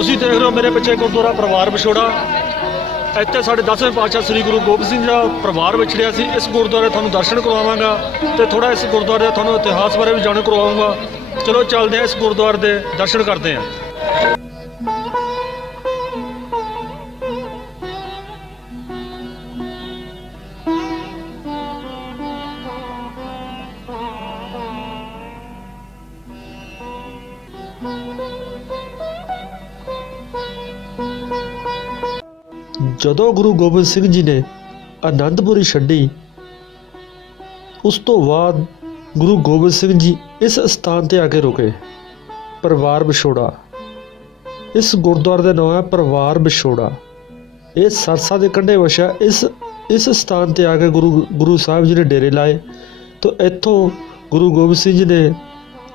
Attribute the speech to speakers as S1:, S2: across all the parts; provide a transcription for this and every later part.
S1: ਤੁਸੀਂ ਦੇਖ ਰਹੇ ਹੋ ਮੇਰੇ ਪਿੱਛੇ ਗੁਰਦੁਆਰਾ ਪਰਿਵਾਰ ਵਿਛੋੜਾ। ਇੱਥੇ ਸਾਡੇ 10ਵੇਂ ਪਾਤਸ਼ਾਹ ਸ੍ਰੀ ਗੁਰੂ ਗੋਬਿੰਦ ਸਿੰਘ ਦਾ ਪਰਿਵਾਰ ਵਿਛੜਿਆ ਸੀ। ਇਸ ਗੁਰਦੁਆਰੇ ਤੁਹਾਨੂੰ ਦਰਸ਼ਨ ਕਰਵਾਵਾਂਗਾ ਤੇ ਥੋੜਾ ਇਸ ਗੁਰਦੁਆਰੇ ਦਾ ਤੁਹਾਨੂੰ ਇਤਿਹਾਸ ਬਾਰੇ ਵੀ ਜਾਣੂ ਕਰਵਾਉਂਗਾ। ਚਲੋ ਚੱਲਦੇ ਹਾਂ ਇਸ ਗੁਰਦੁਆਰੇ ਦੇ ਦਰਸ਼ਨ ਕਰਦੇ ਹਾਂ। ਜਦੋਂ ਗੁਰੂ ਗੋਬਿੰਦ ਸਿੰਘ ਜੀ ਨੇ ਆਨੰਦਪੁਰੀ ਛੱਡੀ, ਉਸ ਤੋਂ ਬਾਅਦ ਗੁਰੂ ਗੋਬਿੰਦ ਸਿੰਘ ਜੀ ਇਸ ਸਥਾਨ ਤੇ ਆ ਕੇ ਰੁਕੇ, ਪਰਿਵਾਰ ਵਿਛੋੜਾ। ਇਸ ਗੁਰਦੁਆਰੇ ਦਾ ਨਾਮ ਹੈ ਪਰਿਵਾਰ ਵਿਛੋੜਾ। ਇਹ ਸਰਸਾ ਦੇ ਕੰਢੇ ਵਸਿਆ, ਇਸ ਇਸ ਸਥਾਨ ਤੇ ਆ ਕੇ ਗੁਰੂ ਗੁਰੂ ਸਾਹਿਬ ਜੀ ਨੇ ਡੇਰੇ ਲਾਏ ਤੋਂ ਇੱਥੋਂ ਗੁਰੂ ਗੋਬਿੰਦ ਸਿੰਘ ਜੀ ਨੇ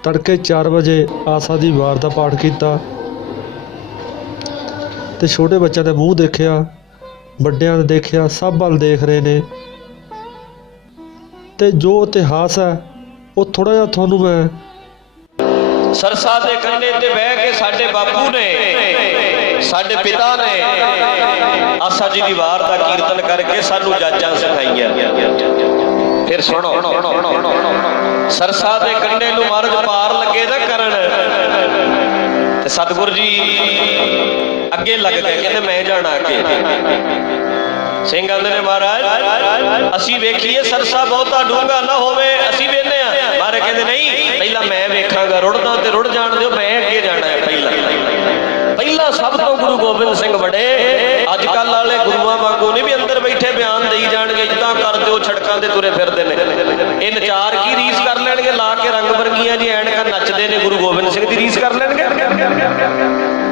S1: ਤੜਕੇ 4 ਵਜੇ ਆਸਾ ਦੀ ਵਾਰ ਦਾ ਪਾਠ ਕੀਤਾ ਤੇ ਛੋਟੇ ਬੱਚਿਆਂ ਦੇ ਮੂੰਹ ਦੇਖਿਆ। ਵੱਡਿਆਂ ਨੂੰ ਦੇਖਿਆ, ਸਭ ਵੱਲ ਦੇਖ ਰਹੇ ਨੇ। ਤੇ ਜੋ ਇਤਿਹਾਸ ਹੈ, ਉਹ ਥੋੜਾ ਜਿਹਾ ਤੁਹਾਨੂੰ ਮੈਂ
S2: ਸਰਸਾ ਦੇ ਕੰਢੇ ਤੇ ਬਹਿ ਕੇ ਸਾਡੇ ਬਾਪੂ ਨੇ, ਸਾਡੇ ਪਿਤਾ ਨੇ ਆਸਾ ਜੀ ਦੀ ਵਾਰ ਦਾ ਕੀਰਤਨ ਕਰਕੇ ਸਾਨੂੰ ਜਾਜਾਂ ਸਿਖਾਈਆਂ। ਫਿਰ ਸੁਣੋ, ਸਰਸਾ ਦੇ ਕੰਢੇ ਨੂੰ ਮਹਾਰਾਜ ਪਾਰ ਲੱਗੇ ਤਾਂ ਕਰਨ। ਤੇ ਸਤਿਗੁਰ ਜੀ ਅੱਗੇ ਲੱਗ ਗਏ, ਕਹਿੰਦੇ ਮੈਂ ਜਾਣਾ ਅੱਗੇ। ਸਿੰਘ ਆਂਦੇ ਨੇ ਮਹਾਰਾਜ। ਅਸੀਂ ਵੇਖੀਏ ਸਰਸਾ ਬਹੁਤਾ ਡੂੰਘਾ ਨਾ ਹੋਵੇ, ਅਸੀਂ ਵੇਖਨੇ ਆ ਮਹਾਰਾਜ ਕਹਿੰਦੇ, ਨਹੀਂ, ਪਹਿਲਾਂ ਮੈਂ ਵੇਖਾਂਗਾ, ਰੁੜਦਾ ਤੇ ਰੁੜ ਜਾਣ ਦਿਓ, ਮੈਂ ਅੱਗੇ ਜਾਣਾ ਹੈ ਪਹਿਲਾਂ। ਪਹਿਲਾਂ ਸਭ ਤੋਂ ਗੁਰੂ ਗੋਬਿੰਦ ਸਿੰਘ ਵੜੇ। ਅੱਜ ਕੱਲ ਵਾਲੇ ਗੁਰੂਆਂ ਵਾਂਗੂ ਨਹੀਂ ਵੀ ਅੰਦਰ ਬੈਠੇ ਬਿਆਨ ਦੇਈ ਜਾਣਗੇ ਜਿੱਦਾਂ ਕਰ ਦਿਓ ਛੜਕਾਂ ਤੇ ਤੁਰੇ ਫਿਰਦੇ ਨੇ। ਇਹ ਨਚਾਰ ਕੀ ਰੀਸ ਕਰ ਲੈਣਗੇ? ਲਾ ਕੇ ਰੰਗ ਵਰਗੀਆਂ ਜੀ ਐਨਕਾਂ ਨੱਚਦੇ ਨੇ ਗੁਰੂ ਗੋਬਿੰਦ ਸਿੰਘ ਦੀ ਰੀਸ ਕਰ ਲੈਣਗੇ।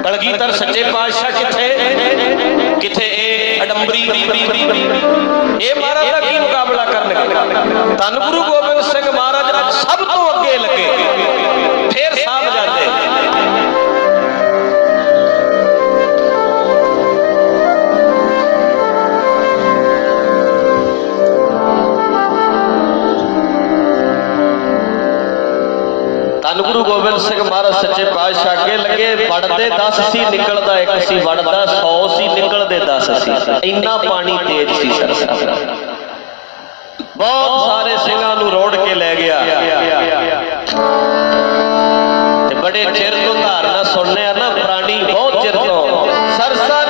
S2: ਕਲਗੀਧਰ ਸੱਚੇ ਪਾਤਸ਼ਾਹ ਕਿੱਥੇ? ਕਿੱਥੇ ਇਹ ਇਹ ਮਹਾਰਾਜ ਦਾ ਕੀ ਮੁਕਾਬਲਾ ਕਰਨਗੇ ਧੰਨ ਗੁਰੂ ਗੋਬਿੰਦ ਸਿੰਘ ਮਹਾਰਾਜ ਅੱਜ ਸਭ ਤੋਂ ਅੱਗੇ ਲੱਗੇ। ਫੇਰ ਸਾਹਬ ਜਾਂਦੇ। ਧੰਨ ਗੁਰੂ ਗੋਬਿੰਦ ਸਿੰਘ ਮਹਾਰਾਜ ਸੱਚੇ ਪਾਤਸ਼ਾਹ ਅੱਗੇ ਲੱਗੇ। ਵੜਦੇ 10 ਸੀ, ਨਿਕਲਦਾ ਇੱਕ ਸੀ, ਵੜਦਾ 100 ਸੀ ਇੰਨਾ ਪਾਣੀ ਤੇਜ਼ ਸੀ ਸਰਸਾ ਬਹੁਤ ਸਾਰੇ ਸਿੰਘਾਂ ਨੂੰ ਰੋੜ ਕੇ ਲੈ ਗਿਆ। ਤੇ ਬੜੇ ਚਿਰ ਤੋਂ ਧਾਰਨਾ ਸੁਣਨੇ ਆ ਨਾ, ਪ੍ਰਾਣੀ ਬਹੁਤ ਚਿਰ ਤੋਂ। ਸਰਸਾ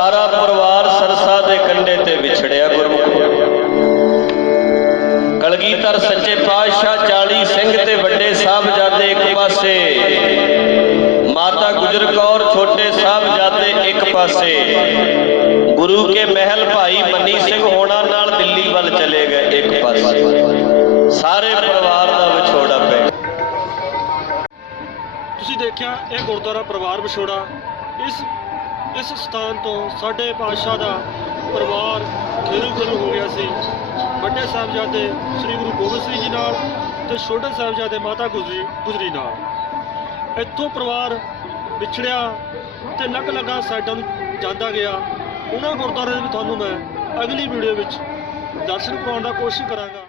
S2: ਸਾਰਾ ਪਰਿਵਾਰ ਸਰਸਾ ਦੇ ਕੰਢੇ ਤੇ ਵਿਛੜਿਆ ਗੁਰਮੁਖ ਕਲਗੀਧਰ ਸੱਚੇ ਪਾਤਸ਼ਾਹ 40 ਸਿੰਘ ਤੇ ਵੱਡੇ ਸਾਹਿਬਜ਼ਾਦੇ ਇੱਕ ਪਾਸੇ, ਮਾਤਾ ਗੁਜਰ ਕੌਰ ਛੋਟੇ ਸਾਹਿਬਜ਼ਾਦੇ ਇੱਕ ਪਾਸੇ। ਗੁਰੂ ਕੇ ਮਹਿਲ ਭਾਈ ਮੰਨੀ ਸਿੰਘ ਹੋਣਾ ਨਾਲ ਦਿੱਲੀ ਵੱਲ ਚਲੇ ਗਏ ਇੱਕ ਪਾਸੇ। ਸਾਰੇ ਪਰਿਵਾਰ ਦਾ ਵਿਛੋੜਾ ਪੈ
S1: ਤੁਸੀਂ ਦੇਖਿਆ, ਇਹ ਗੁਰਦੁਆਰਾ ਪਰਿਵਾਰ ਵਿਛੋੜਾ, ਇਸ ਇਸ ਸਥਾਨ ਤੋਂ ਸਾਡੇ ਪਾਤਸ਼ਾਹ ਦਾ ਪਰਿਵਾਰ ਖੇਰੂ ਖੇਰੂ ਹੋ ਗਿਆ ਸੀ। ਵੱਡੇ ਸਾਹਿਬਜ਼ਾਦੇ ਸ੍ਰੀ ਗੁਰੂ ਗੋਬਿੰਦ ਸਿੰਘ ਜੀ ਨਾਲ ਤੇ ਛੋਟੇ ਸਾਹਿਬਜ਼ਾਦੇ ਮਾਤਾ ਗੁਜਰੀ ਗੁਜਰੀ ਨਾਲ। ਇੱਥੋਂ ਪਰਿਵਾਰ ਵਿਛੜਿਆ ਤੇ ਅਲੱਗ ਅਲੱਗ ਸਾਈਡਾਂ ਨੂੰ ਜਾਂਦਾ ਗਿਆ। ਉਹਨਾਂ ਗੁਰਦੁਆਰਿਆਂ ਦੇ ਵੀ ਤੁਹਾਨੂੰ ਮੈਂ ਅਗਲੀ ਵੀਡੀਓ ਵਿੱਚ ਦਰਸ਼ਨ ਕਰਾਉਣ ਦਾ ਕੋਸ਼ਿਸ਼ ਕਰਾਂਗਾ।